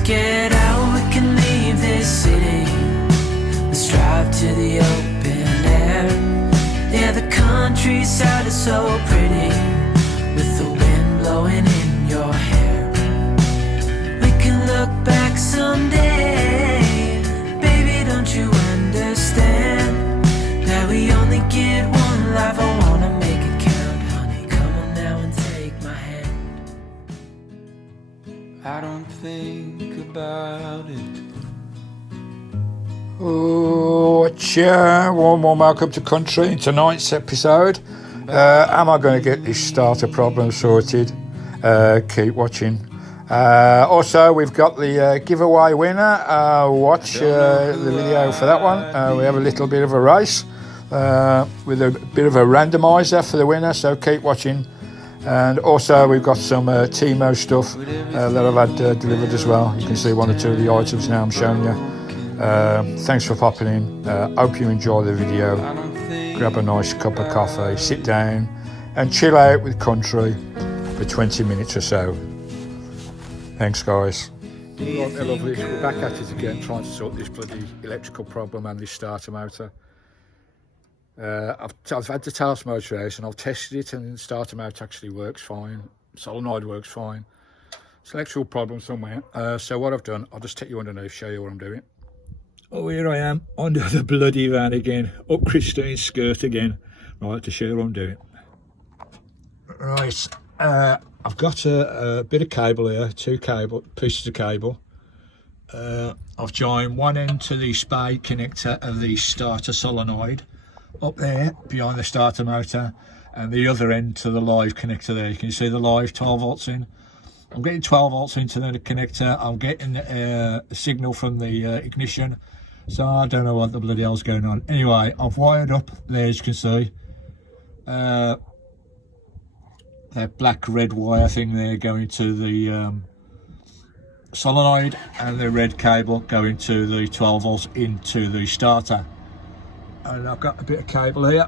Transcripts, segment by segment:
Let's get out, we can leave this city. Let's drive to the open air. Yeah, the countryside is so pretty, with the wind blowing in your hair. We can look back someday. Baby, don't you understand that we only get one life? I wanna make it count, honey. Come on now and take my hand. I don't think about it. Oh, warm welcome to country in tonight's episode. Am I going to get this starter problem sorted? Keep watching. Also, we've got the giveaway winner. Watch the video for that one. We have a little bit of a race with a bit of a randomizer for the winner, so keep watching. And also, we've got some Temu stuff that I've had delivered as well. You can see one or two of the items now I'm showing you. Thanks for popping in. Hope you enjoy the video. Grab a nice cup of coffee, sit down and chill out with country for 20 minutes or so. Thanks, guys. Right, lovely. We're back at it again, trying to sort this bloody electrical problem and this starter motor. I've had the task motor out and I've tested it, and the starter motor actually works fine. Solenoid works fine. It's an electrical problem somewhere. So what I've done, I'll just take you underneath, show you what I'm doing. Oh, here I am under the bloody van again, up Christine's skirt again. Right, to show you what I'm doing. Right, I've got a bit of cable here, two pieces of cable. I've joined one end to the spade connector of the starter solenoid up there behind the starter motor, and the other end to the live connector there. You can see the live 12 volts in. I'm getting 12 volts into the connector. I'm getting a signal from the ignition. So I don't know what the bloody hell's going on. Anyway, I've wired up there, as you can see. That black red wire thing there going to the solenoid, and the red cable going to the 12 volts into the starter. And I've got a bit of cable here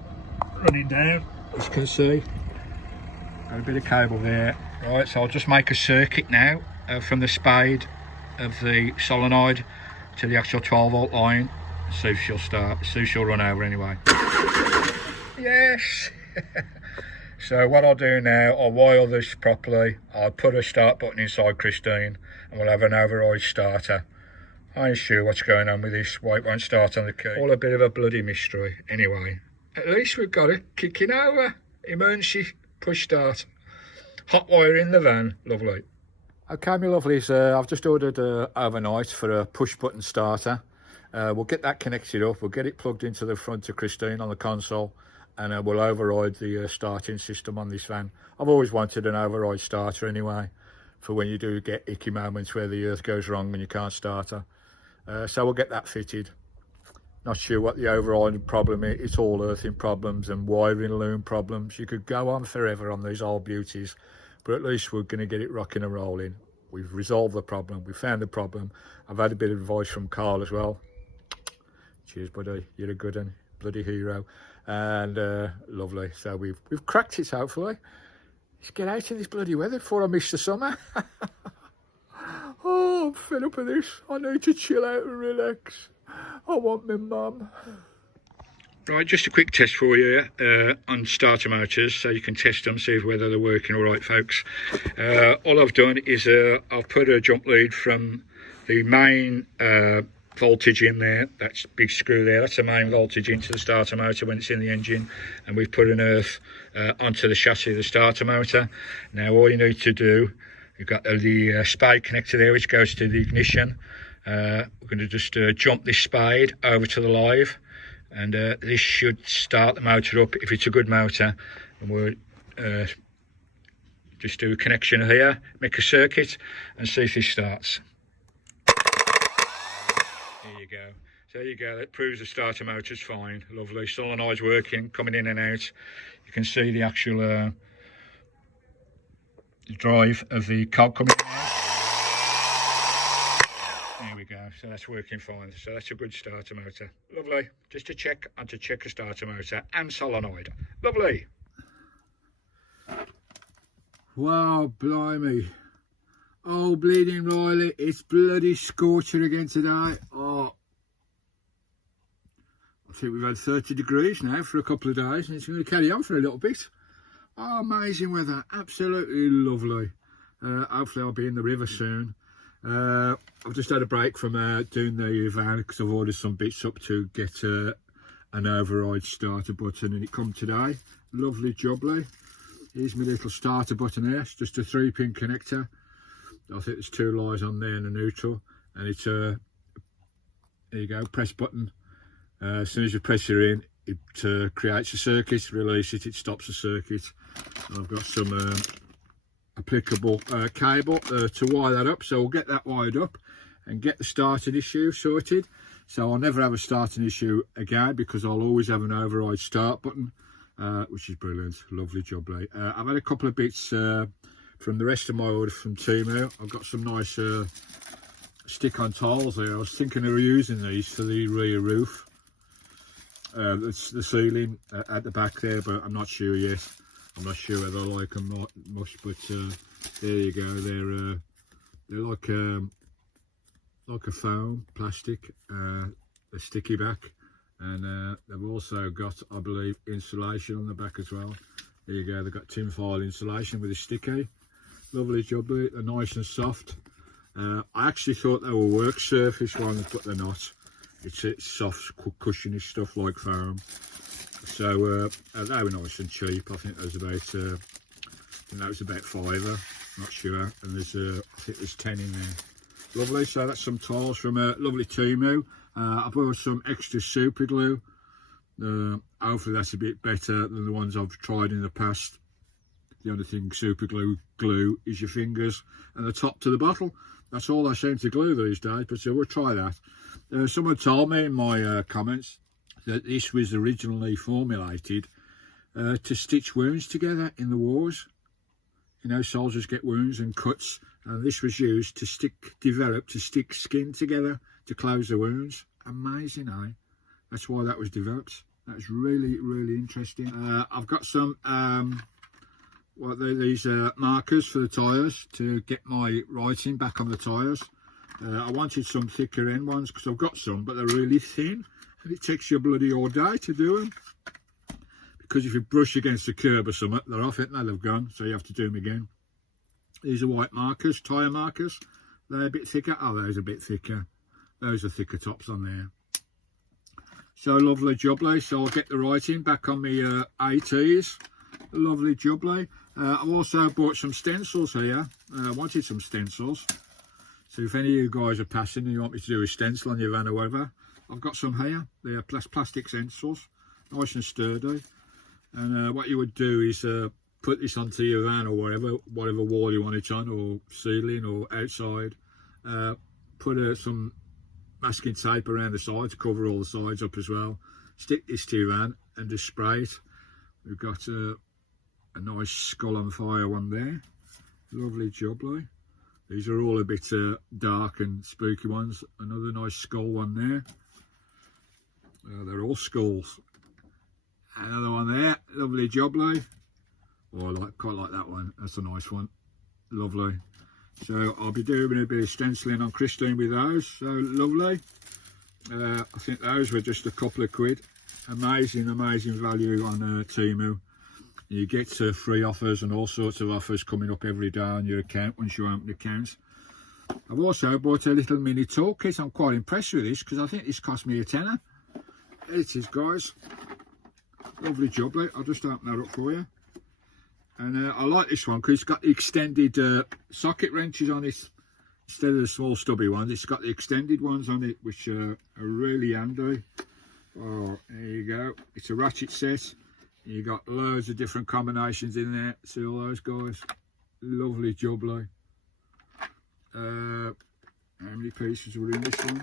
running down, as you can see. Got a bit of cable there. Right, so I'll just make a circuit now from the spade of the solenoid to the actual 12 volt line. See if she'll start, see if she'll run over anyway. Yes! So what I'll do now, I'll wire this properly. I'll put a start button inside Christine, and we'll have an override starter. I ain't sure what's going on with this, why it won't start on the key. All a bit of a bloody mystery. Anyway, at least we've got it kicking over. Emergency push start. Hot wire in the van, lovely. Okay, my lovelies, I've just ordered overnight for a push button starter. We'll get that connected up, we'll get it plugged into the front of Christine on the console, and we'll override the starting system on this van. I've always wanted an override starter anyway, for when you do get icky moments where the earth goes wrong and you can't start her. So we'll get that fitted. Not sure what the override problem is. It's all earthing problems and wiring loom problems. You could go on forever on these old beauties, but at least we're going to get it rocking and rolling. We've resolved the problem. We found the problem. I've had a bit of advice from Carl as well. Cheers, buddy. You're a good one. Bloody hero. And lovely. So we've cracked it, hopefully. Let's get out of this bloody weather before I miss the summer. Oh, I'm fed up with this. I need to chill out and relax. I want my mum. Right, just a quick test for you on starter motors, so you can test them, see whether they're working all right, folks. All I've done is I've put a jump lead from the main voltage in there. That's big screw there. That's the main voltage into the starter motor when it's in the engine, and we've put an earth onto the chassis of the starter motor. Now all you need to do, you've got the spade connector there, which goes to the ignition. We're going to just jump this spade over to the live, and this should start the motor up if it's a good motor. And we'll just do a connection here, make a circuit, and see if this starts. There you go. So there you go, that proves the starter motor's fine. Lovely. Solenoid's working, coming in and out. You can see the actual drive of the cog coming out. There we go, so that's working fine. So that's a good starter motor. Lovely. Just to check and to check a starter motor and solenoid. Lovely. Wow, blimey. Oh, bleeding Riley, it's bloody scorching again today. Oh, I think we've had 30 degrees now for a couple of days, and it's going to carry on for a little bit. Oh, amazing weather, absolutely lovely. Hopefully I'll be in the river soon. I've just had a break from doing the van because I've ordered some bits up to get an override starter button, and it come today. Lovely jubbly. Here's my little starter button here. It's just a 3-pin connector. I think there's 2 lines on there and a neutral, and it's there you go, press button. As soon as you press it in, it creates a circuit. Release it, it stops the circuit. And I've got some applicable cable to wire that up, so we'll get that wired up and get the starting issue sorted. So I'll never have a starting issue again because I'll always have an override start button, which is brilliant. Lovely job, Lee. I've had a couple of bits from the rest of my order from Temu. I've got some nice stick-on tiles there. I was thinking of reusing these for the rear roof, the ceiling at the back there, but I'm not sure yet. I'm not sure whether I like them much, but there you go. They're like a foam plastic, a sticky back, and they've also got, I believe, insulation on the back as well. There you go. They've got tin foil insulation with a sticky. Lovely job. They're nice and soft. I actually thought they were work surface ones, but they're not. It's soft, cushiony stuff like foam. So they were nice and cheap. I think that was about £5. Not sure. And there's I think there's 10 in there. Lovely. So that's some tiles from lovely Temu. I bought some extra super glue. Hopefully that's a bit better than the ones I've tried in the past. The only thing super glue is your fingers and the top to the bottle. That's all I seem to glue these days, but we'll try that. Someone told me in my comments that this was originally formulated to stitch wounds together in the wars. You know, soldiers get wounds and cuts, and this was used to develop to stick skin together to close the wounds. Amazing, eh? That's why that was developed. That's really, really interesting. I've got some these markers for the tyres to get my writing back on the tyres. I wanted some thicker end ones because I've got some, but they're really thin, and it takes you bloody all day to do them. Because if you brush against the curb or something, they're off it and they've gone, so you have to do them again. These are white markers, tyre markers. They're a bit thicker. Oh, those are a bit thicker. Those are thicker tops on there. So lovely jubbly. So I'll get the writing back on my ATs. Lovely jubbly. I've also bought some stencils here. I wanted some stencils. So if any of you guys are passing and you want me to do a stencil on your van or whatever, I've got some here. They are plastic stencils, nice and sturdy. And what you would do is put this onto your van or whatever wall you want it on, or ceiling or outside. Put some masking tape around the side to cover all the sides up as well. Stick this to your van and just spray it. We've got a nice skull on fire one there. Lovely jubbly. These are all a bit dark and spooky ones. Another nice skull one there. They're all skulls. Another one there. Lovely jubbly. Oh, I quite like that one. That's a nice one. Lovely. So I'll be doing a bit of stenciling on Christine with those. So lovely. I think those were just a couple of quid. Amazing value on Temu. You get free offers and all sorts of offers coming up every day on your account once you open the account. I've also bought a little mini toolkit. I'm quite impressed with this because I think this cost me a tenner. There it is, guys. Lovely jubbly. I'll just open that up for you. And I like this one because it's got the extended socket wrenches on it instead of the small stubby ones. It's got the extended ones on it, which are really handy. Oh, there you go. It's a ratchet set. You got loads of different combinations in there. See all those guys? Lovely jubbly. How many pieces were in this one?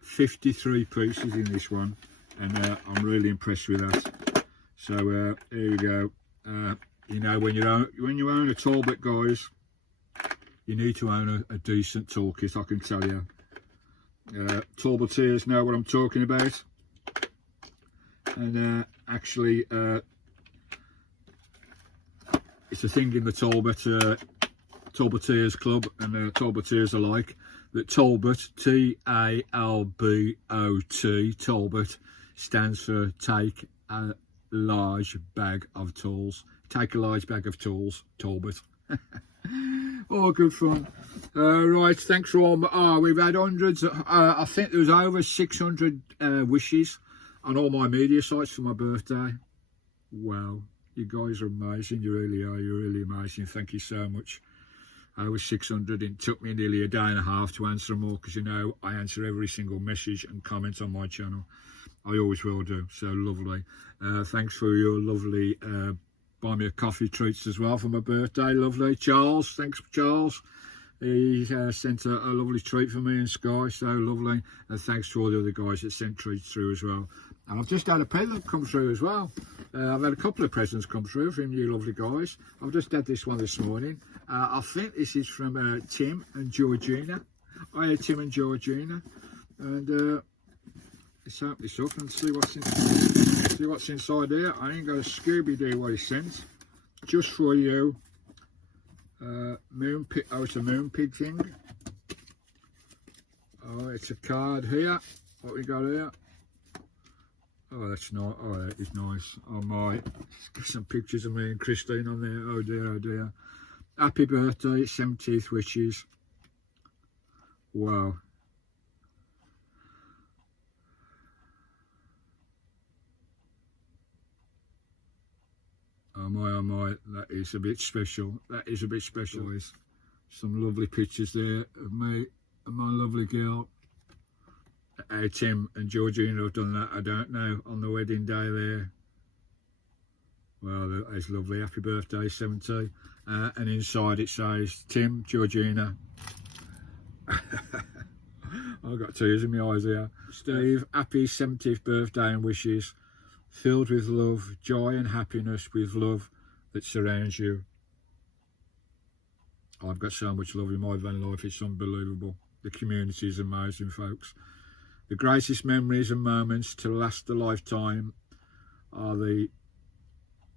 53 pieces in this one, and I'm really impressed with that. So there you go. You know, when you own a Talbot, guys, you need to own a decent toolkit. I can tell you. Talboteers know what I'm talking about. And actually it's a thing in the Talbot Talboteers Club and Talboteers alike, that Talbot, T-A-L-B-O-T, Talbot, stands for take a large bag of tools. Take a large bag of tools, Talbot. Oh, good fun. Right, thanks for all. We've had hundreds. I think there was over 600 wishes on all my media sites for my birthday. Wow, you guys are amazing. You really are. You're really amazing. Thank you so much. Over 600. It took me nearly a day and a half to answer them all, because you know I answer every single message and comment on my channel. I always will do. So lovely. Thanks for your lovely buy me a coffee treats as well for my birthday. Lovely. Charles, thanks Charles. He sent a lovely treat for me and Sky, so lovely. And thanks to all the other guys that sent treats through as well. And I've just had a present come through as well. I've had a couple of presents come through from you lovely guys. I've just had this one this morning. I think this is from Tim and Georgina. Hi Tim and Georgina. And let's open this up and see what's inside here. I ain't got a Scooby-Doo what he sent. Just for you. Moon pig. Oh, it's a moon pig thing. Oh, it's a card here. What we got here? Oh, that's nice. Oh, that is nice. Oh my, some pictures of me and Christine on there. Oh dear, oh dear. Happy birthday, 70th wishes. Wow. Oh my, that is a bit special. That is a bit special. There's some lovely pictures there of me and my lovely girl. How Tim and Georgina have done that, I don't know, on the wedding day there. Well, that is lovely. Happy birthday, 70. And inside it says, Tim, Georgina. I've got tears in my eyes here. Steve, happy 70th birthday and wishes. Filled with love, joy and happiness, with love that surrounds you. I've got so much love in my van life, it's unbelievable. The community is amazing, folks. The greatest memories and moments to last a lifetime are the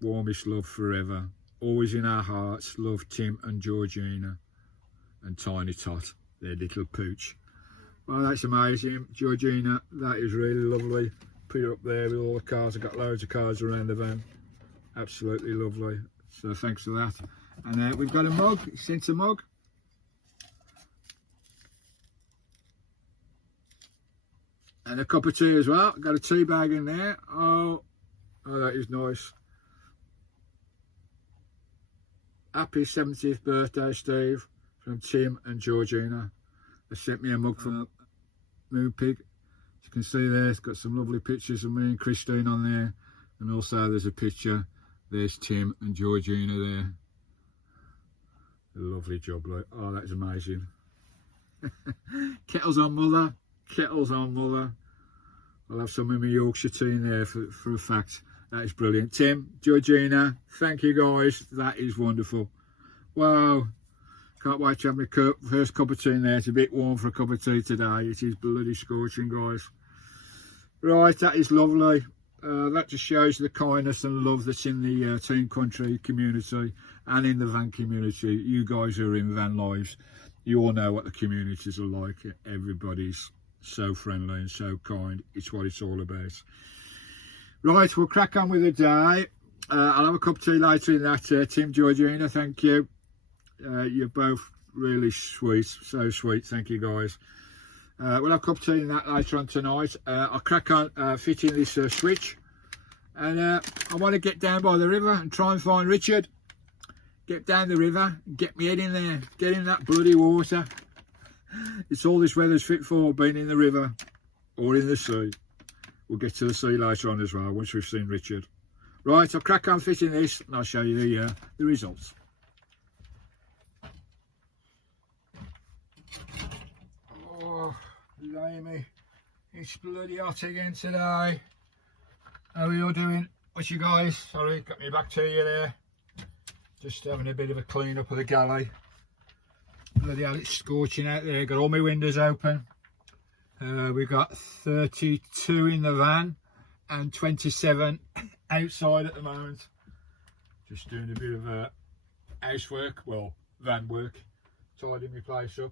warmest love forever. Always in our hearts, love Tim and Georgina and Tiny Tot, their little pooch. Well, that's amazing, Georgina. That is really lovely. Put it up there with all the cars. I've got loads of cars around the van. Absolutely lovely. So thanks for that. And we've got a mug. He sent a mug. And a cup of tea as well. Got a tea bag in there. Oh, that is nice. Happy 70th birthday, Steve, from Tim and Georgina. They sent me a mug from Moon Pig. You can see there, it's got some lovely pictures of me and Christine on there, and also there's a picture. There's Tim and Georgina there. A lovely job, like, oh, that's amazing. Kettles on mother, kettles on mother. I'll have some of my Yorkshire tea in there for a fact. That is brilliant. Tim, Georgina, thank you guys. That is wonderful. Wow. Can't wait to have my first cup of tea in there. It's a bit warm for a cup of tea today. It is bloody scorching, guys. Right, that is lovely. That just shows the kindness and love that's in the Team Country community and in the van community. You guys who are in van lives, you all know what the communities are like. Everybody's so friendly and so kind. It's what it's all about. Right, we'll crack on with the day. I'll have a cup of tea later in that, Tim, Georgina, thank you. You're both really sweet, so sweet, thank you guys. We'll have a cup of tea in that later on tonight. I'll crack on fitting this switch, and I want to get down by the river and try and find Richard. Get down the river, get me head in there, get in that bloody water. It's all this weather's fit for, being in the river or in the sea. We'll get to the sea later on as well, once we've seen Richard. Right, I'll crack on fitting this and I'll show you the results. Oh, blimey. It's bloody hot again today. How are you all doing? What's you guys? Sorry, got me back to you there. Just having a bit of a clean up of the galley. Bloody hell, it's scorching out there. Got all my windows open. We've got 32 in the van and 27 outside at the moment. Just doing a bit of housework, well, van work, tidying my place up.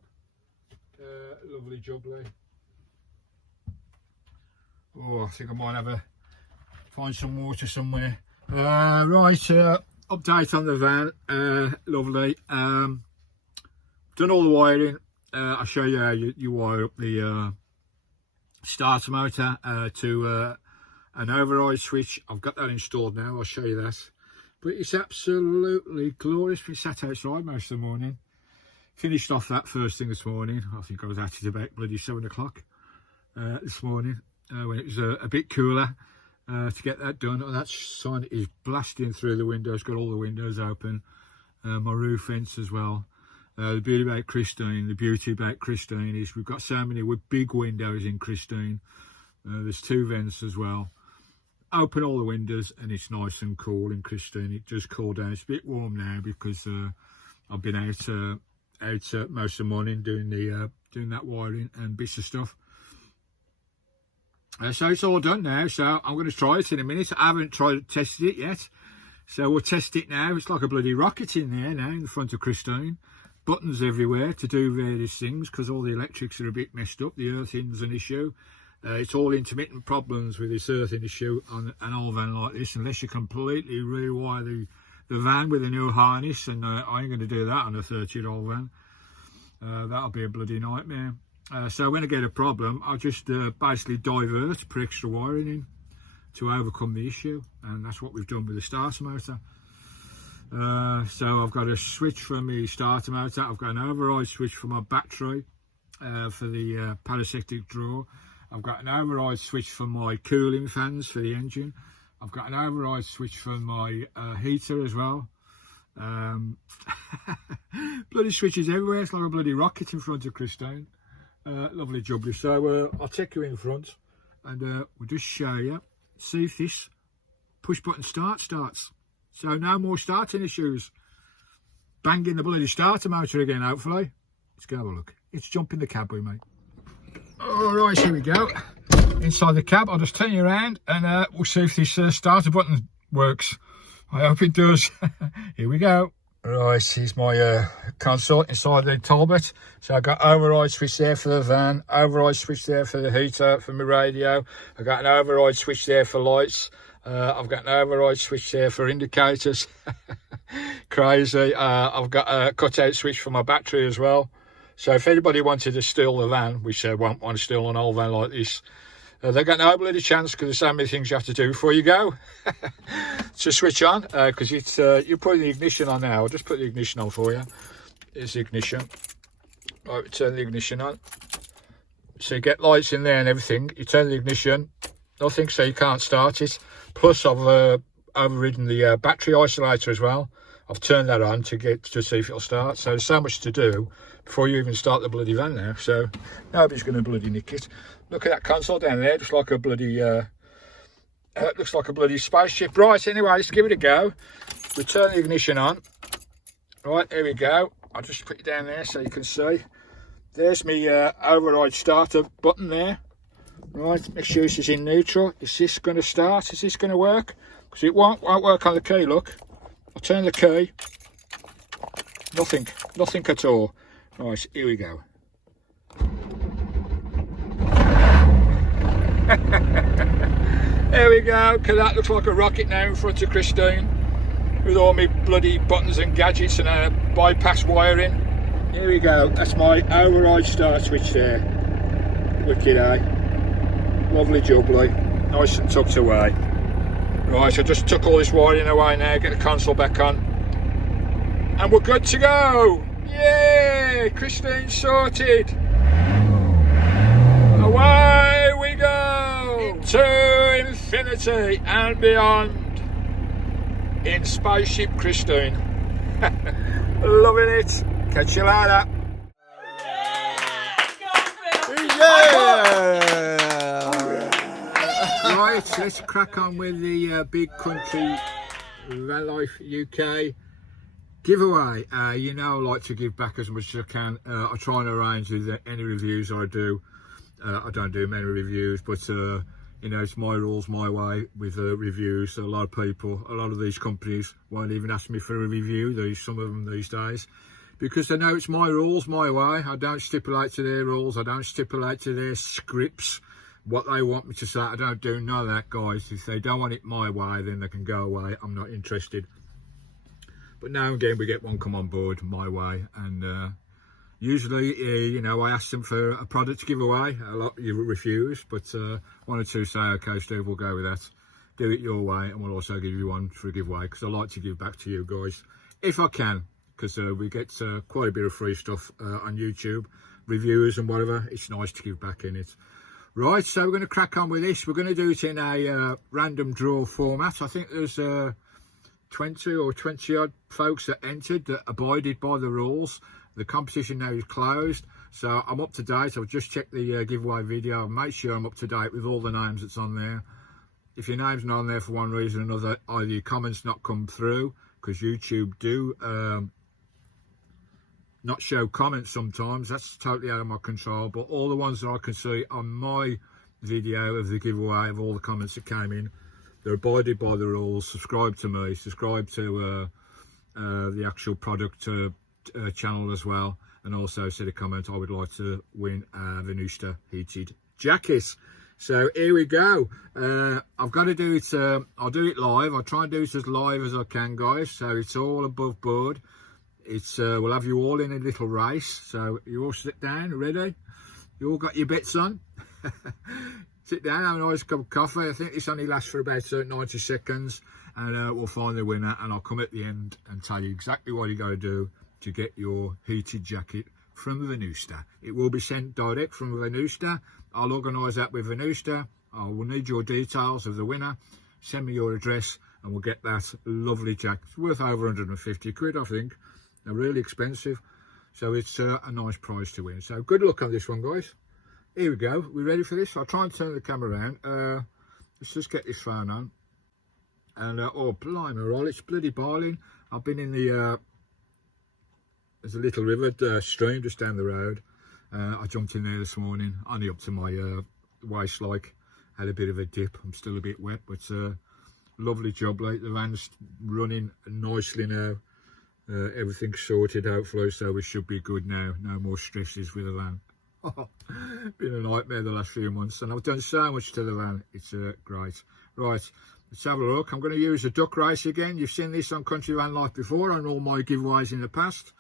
Lovely jubbly. Oh, I think I might have find some water somewhere. Right, update on the van. Lovely. Done all the wiring. I'll show you how you wire up the starter motor to an override switch. I've got that installed now. I'll show you that. But it's absolutely glorious. Been sat outside most of the morning. Finished off that first thing this morning. I think I was at it about bloody 7 o'clock this morning when it was a bit cooler to get that done. And that sun is blasting through the windows. Got all the windows open. My roof vents as well. The beauty about Christine is we've got so many big windows in Christine. There's 2 vents as well. Open all the windows and it's nice and cool in Christine. It does cool down. It's a bit warm now because I've been out most of the morning doing that wiring and bits of stuff. So it's all done now. So I'm going to try it in a minute. I haven't tested it yet. So we'll test it now. It's like a bloody rocket in there now in the front of Christine. Buttons everywhere to do various things because all the electrics are a bit messed up. The earthing's an issue. It's all intermittent problems with this earthing issue on an old van like this, unless you completely rewire the van with a new harness, and I ain't going to do that on a 30-year-old van. That'll be a bloody nightmare. So when I get a problem, I'll just basically divert, put extra wiring in to overcome the issue, and that's what we've done with the starter motor. So I've got a switch for my starter motor. I've got an override switch for my battery for the parasitic draw. I've got an override switch for my cooling fans for the engine. I've got an override switch for my heater as well. Bloody switches everywhere. It's like a bloody rocket in front of Christine. Lovely jubbly. So I'll take you in front and we'll just show you. See if this push button starts. So no more starting issues. Banging the bloody starter motor again, hopefully. Let's go have a look. It's jumping the cab with me. All right, here we go. Inside the cab, I'll just turn you around and we'll see if this starter button works. I hope it does. Here we go. Right, here's my console inside the Talbot. So I've got override switch there for the van, override switch there for the heater, for my radio. I've got an override switch there for lights. I've got an override switch there for indicators. Crazy. I've got a cutout switch for my battery as well. So if anybody wanted to steal the van, which they won't want to steal an old van like this, they've got no bloody chance because there's so many things you have to do before you go. So switch on because it's you put the ignition on now. I'll just put the ignition on for you. Here's the ignition. Right, turn the ignition on. So you get lights in there and everything. You turn the ignition. Nothing, so you can't start it. Plus I've overridden the battery isolator as well. I've turned that on to see if it'll start. So there's so much to do before you even start the bloody van now. So nobody's going to bloody nick it. Look at that console down there, just like a bloody looks like a bloody spaceship. Right, anyway, let's give it a go. We turn the ignition on. Right, here we go. I'll just put it down there so you can see. There's my override starter button there. Right, make sure this is in neutral. Is this going to start? Is this going to work? Because it won't work on the key, look. I'll turn the key. Nothing at all. Right, here we go. There we go, because that looks like a rocket now in front of Christine. With all my bloody buttons and gadgets and bypass wiring. Here we go, that's my override start switch there. Wicked, eh? Lovely jubbly, nice and tucked away. Right, I just took all this wiring away now, get the console back on. And we're good to go! Yay! Christine sorted! Away we go! To infinity and beyond! In Spaceship Christine. Loving it! Catch you later! Yeah! Right, let's crack on with the Big Country Vanlife UK giveaway. You know I like to give back as much as I can. I try and arrange with any reviews I do. I don't do many reviews, but you know, it's my rules, my way with reviews. A lot of people, a lot of these companies won't even ask me for a review, some of them these days, because they know it's my rules, my way. I don't stipulate to their rules. I don't stipulate to their scripts what they want me to say. I don't do none of that, guys. If they don't want it my way, then they can go away. I'm not interested. But now and again we get one come on board my way, and usually you know, I ask them for a product to give away. A lot you refuse, but one or two say, okay Steve, we'll go with that, do it your way, and we'll also give you one for a giveaway, because I like to give back to you guys if I can, because we get quite a bit of free stuff on YouTube, reviews and whatever. It's nice to give back in it. Right, so we're going to crack on with this. We're going to do it in a random draw format. I think there's 20 or 20 odd folks that entered that abided by the rules. The competition now is closed, so I'm up to date. I've just checked the giveaway video and make sure I'm up to date with all the names that's on there. If your name's not on there for one reason or another, either your comments not come through, because YouTube do not show comments sometimes. That's totally out of my control, but all the ones that I can see on my video of the giveaway, of all the comments that came in, they're abided by the rules, subscribe to me, subscribe to the actual product channel as well, and also said a comment, I would like to win a Venusta heated jacket. So here we go. I've got to do it, I'll do it live. I'll try and do it as live as I can, guys, so it's all above board. It's we'll have you all in a little race, so you all sit down, ready? You all got your bits on? Sit down, have a nice cup of coffee. I think this only lasts for about 90 seconds, and we'll find the winner, and I'll come at the end and tell you exactly what you got to do to get your heated jacket from Venusta. It will be sent direct from Venusta. I'll organise that with Venusta. I will need your details of the winner. Send me your address and we'll get that lovely jacket. It's worth over 150 quid, I think. They're really expensive, so it's a nice prize to win. So good luck on this one, guys. Here we go. We ready for this? I'll try and turn the camera around. Let's just get this phone on. And oh blimey, roll, it's bloody boiling. I've been in the there's a little river stream just down the road. I jumped in there this morning, only up to my waist, like. Had a bit of a dip. I'm still a bit wet, but lovely job, like. The van's running nicely now. Everything's sorted, hopefully, so we should be good now. No more stresses with the van. Been a nightmare the last few months, and I've done so much to the van. It's great. Right, let's have a look. I'm going to use a duck race again. You've seen this on Country Van Life before, on all my giveaways in the past.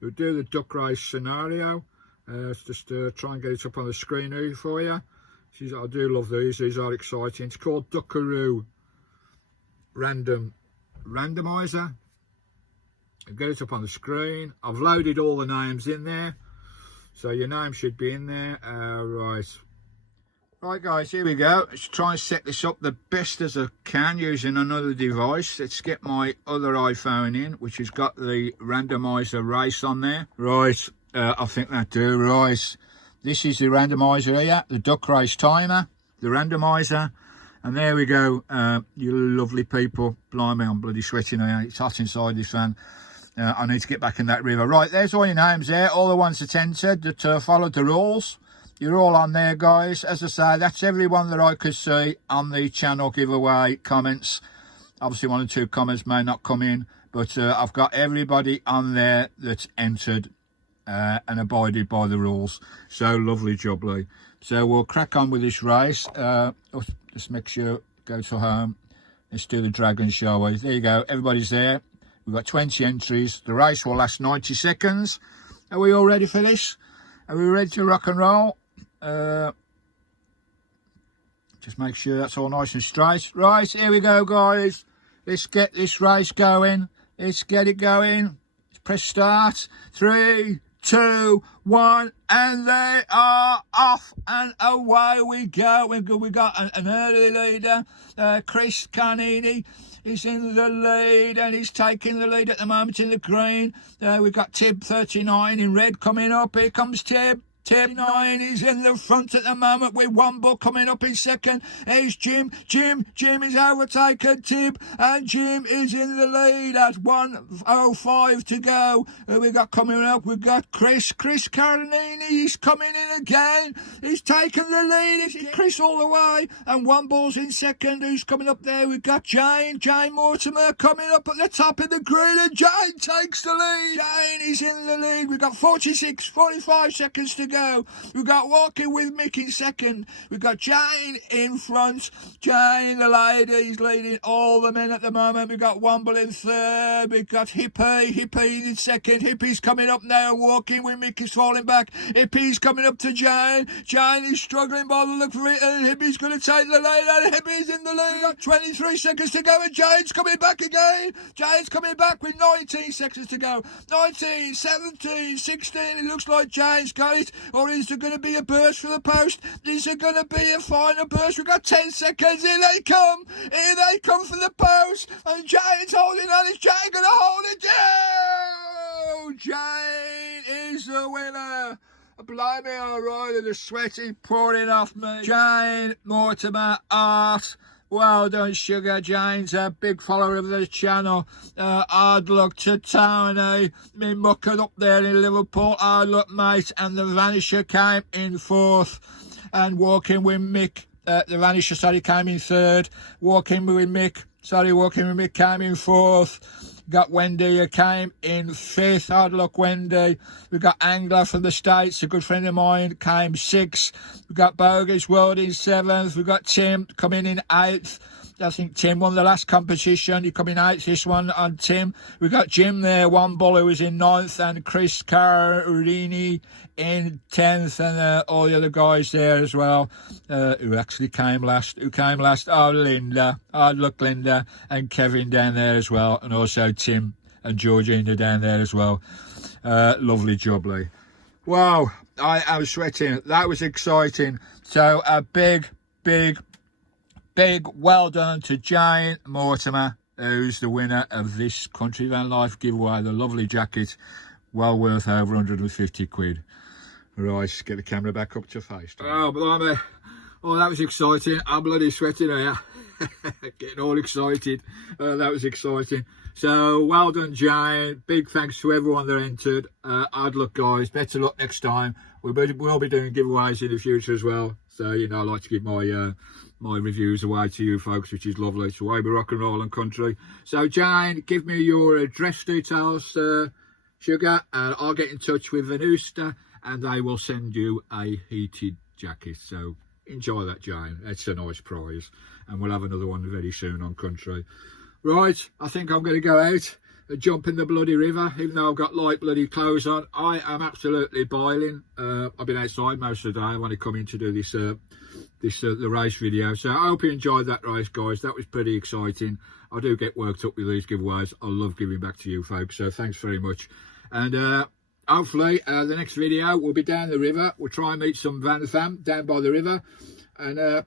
We'll do the duck race scenario. Let's just try and get it up on the screen here for you. I do love these. These are exciting. It's called Duckaroo Randomizer. I'll get it up on the screen. I've loaded all the names in there, so your name should be in there. Right guys, here we go. Let's try and set this up the best as I can using another device. Let's get my other iPhone in, which has got the randomizer race on there. Right, I think that do. Right, this is the randomizer here, the duck race timer, the randomizer. And there we go, you lovely people. Blimey, I'm bloody sweating here. It's hot inside this van. I need to get back in that river. Right, there's all your names there, all the ones that entered, that followed the rules. You're all on there, guys. As I say, that's everyone that I could see on the channel giveaway comments. Obviously, one or two comments may not come in, but I've got everybody on there that's entered and abided by the rules. So lovely job, Lee. So we'll crack on with this race. Just make sure, go to home. Let's do the dragon show. There you go, everybody's there. We've got 20 entries. The race will last 90 seconds. Are we all ready for this? Are we ready to rock and roll? Just make sure that's all nice and straight. Right, here we go, guys. Let's get this race going. Let's get it going. Let's press start. 3, 2, 1, and they are off and away we go. We got an early leader, Chris Carnini. He's in the lead and he's taking the lead at the moment in the green. We've got Tib 39 in red coming up. Here comes Tib. Tim 9 is in the front at the moment with Wonderfull coming up in second. Here's Jim. Jim is overtaken Tim, and Jim is in the lead at 1:05 to go. We got coming up, we've got Chris Caronini. He's coming in again. He's taken the lead. It's Chris all the way, and Wonderfull's in second. Who's coming up there? We've got Jane Mortimer coming up at the top of the green, and Jane takes the lead. Jane is in the lead. We've got 45 seconds to go. We've got Walking with Mick in second. We've got Jane in front. Jane, the lady, is leading all the men at the moment. We've got Wonderfull in third. We've got Hippie in second. Hippie's coming up now. Walking with Mick is falling back. Hippie's coming up to Jane. Jane is struggling by the look for it, and Hippie's going to take the lead, and Hippie's in the lead. We've got 23 seconds to go, and Jane's coming back again. Jane's coming back with 19 seconds to go. 19, 17, 16. It looks like Jane's got it. Or is there going to be a burst for the post? Is there going to be a final burst? We've got 10 seconds. Here they come. Here they come for the post. And Jane's holding on. Is Jane going to hold it down? Jane is the winner. Blimey, all right, and the sweaty pouring off me. Jane Mortimer, Art. Well done, Sugar. Jane's a big follower of the channel. Hard luck to Tony. Me mucking up there in Liverpool. Hard luck, mate. And the Vanisher came in fourth. And Walking with Mick. The Vanisher, came in third. Walking with Mick came in fourth. Got Wendy, who came in fifth. Hard luck, Wendy. We've got Angler from the States, a good friend of mine, came sixth. We've got Bogus World in seventh. We've got Tim coming in eighth. I think Tim won the last competition. You come in eighth this one on Tim. We've got Jim there, Wonderfull, who was in ninth, and Chris Carini in 10th, and all the other guys there as well, who actually came last. Oh, Linda. Hard luck, Linda. And Kevin down there as well, and also Tim and Georgina down there as well. Lovely jubbly. Wow, I am sweating. That was exciting. So a big well done to Jane Mortimer, who's the winner of this Country Van Life giveaway. The lovely jacket, well worth over 150 quid. Right, get the camera back up to face. Oh, blimey. Oh, that was exciting. I'm bloody sweating here. Getting all excited. That was exciting. So, well done, Jane. Big thanks to everyone that entered. Hard luck, guys. Better luck next time. We'll be doing giveaways in the future as well. So, you know, I like to give my my reviews away to you folks, which is lovely. It's the way we rock and roll and country. So, Jane, give me your address details, Sugar, and I'll get in touch with Venustas, and they will send you a heated jacket. So, enjoy that, Jane. It's a nice prize. And we'll have another one very soon on country. Right, I think I'm going to go out and jump in the bloody river, even though I've got light bloody clothes on. I am absolutely boiling. I've been outside most of the day. I want to come in to do this, the race video. So I hope you enjoyed that race, guys. That was pretty exciting. I do get worked up with these giveaways. I love giving back to you folks. So thanks very much. And hopefully the next video will be down the river. We'll try and meet some van fam down by the river. And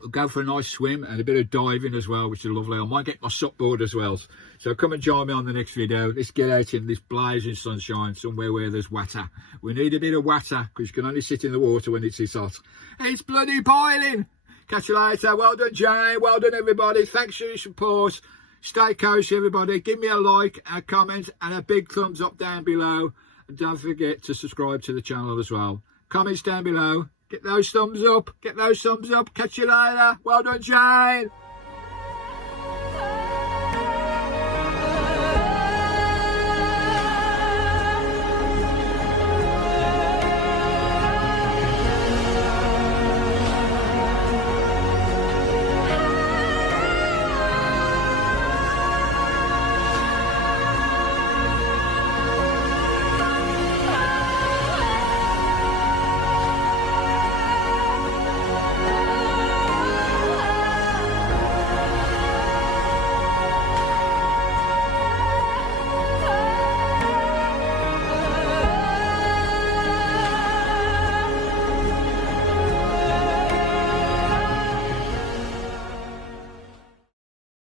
we'll go for a nice swim and a bit of diving as well, which is lovely. I might get my sup board as well. So come and join me on the next video. Let's get out in this blazing sunshine somewhere where there's water. We need a bit of water because you can only sit in the water when it's this hot. It's bloody boiling. Catch you later. Well done, Jane. Well done, everybody. Thanks for your support. Stay cozy, everybody. Give me a like, a comment, and a big thumbs up down below. And don't forget to subscribe to the channel as well. Comments down below. Get those thumbs up. Get those thumbs up. Catch you later. Well done, Jane.